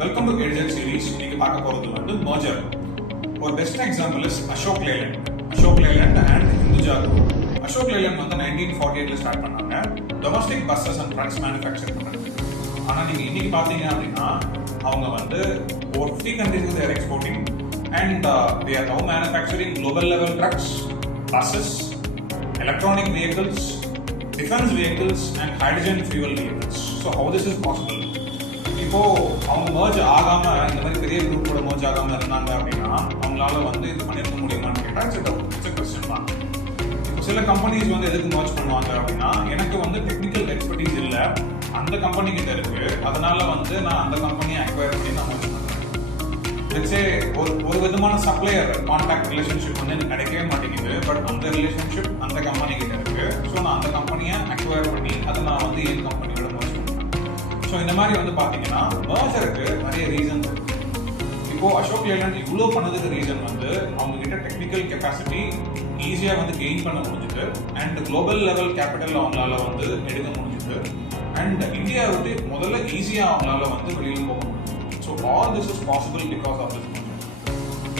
Welcome to எடிஜெட் series. இன்னைக்கு பார்க்க போறது வந்து மர்ஜர். ஒரு best example is Ashok Leyland and Hinduja group. Ashok Leyland வந்து 1948ல ஸ்டார்ட் பண்ணாங்க. Domestic buses and trucks manufacture பண்ணாங்க. ஆனா நீங்க இன்னைக்கு பாத்தீங்க அப்படின்னா அவங்க வந்து ஒரு 50 countries they are exporting and they are now manufacturing global level trucks, buses, electronic vehicles, defense vehicles and hydrogen fuel vehicles. So how this is possible? இப்போ அவங்க மர்ஜ் ஆகாம இந்த மாதிரி பெரிய குரூப்போட மர்ஜ் ஆகாம இருந்தாங்க அப்படின்னா அவங்களால வந்து இது பண்ணிருக்க முடியுமான்னு கேட்டா இட்ஸ் கொஸ்டின் தான். இப்போ சில கம்பெனிஸ் வந்து எதுக்கு மர்ஜ் பண்ணுவாங்க அப்படின்னா எனக்கு வந்து டெக்னிக்கல் எக்ஸ்பர்டீஸ் இல்ல, அந்த கம்பெனி கிட்ட இருக்கு, அதனால வந்து நான் அந்த கம்பெனியை அக்வயர் பண்ணி நான் மர்ஜ் பண்றேன். ஒரு விதமான சப்ளையர் கான்டாக்ட் ரிலேஷன்ஷிப் வந்து எனக்கு கிடைக்கவே மாட்டேங்குது. பட் அந்த ரிலேஷன்ஷிப் அந்த கம்பெனி கிட்ட இருக்கு. ஸோ நான் அந்த கம்பெனியை அக்வயர் பண்ணி அதை நான் வந்து என் கம்பெனியோட மர்ஜ் பண்றேன். ஸோ இந்த மாதிரி வந்து பாத்தீங்கன்னா மர்ஜருக்கு நிறைய ரீசன் இருக்கு. இப்போ அசோக் லேலண்ட் இவ்வளோ பண்ணதுக்கு ரீசன் வந்து அவங்க கிட்ட டெக்னிக்கல் கெப்பாசிட்டி ஈஸியா வந்து கெயின் பண்ண முடிஞ்சுது அண்ட் குளோபல் லெவல் கேபிட்டல் அவங்களால வந்து எடுக்க முடிஞ்சுது அண்ட் இந்தியா விட்டு முதல்ல ஈஸியா அவங்களால வந்து வெளியில போக முடியும். So all this is possible because of this.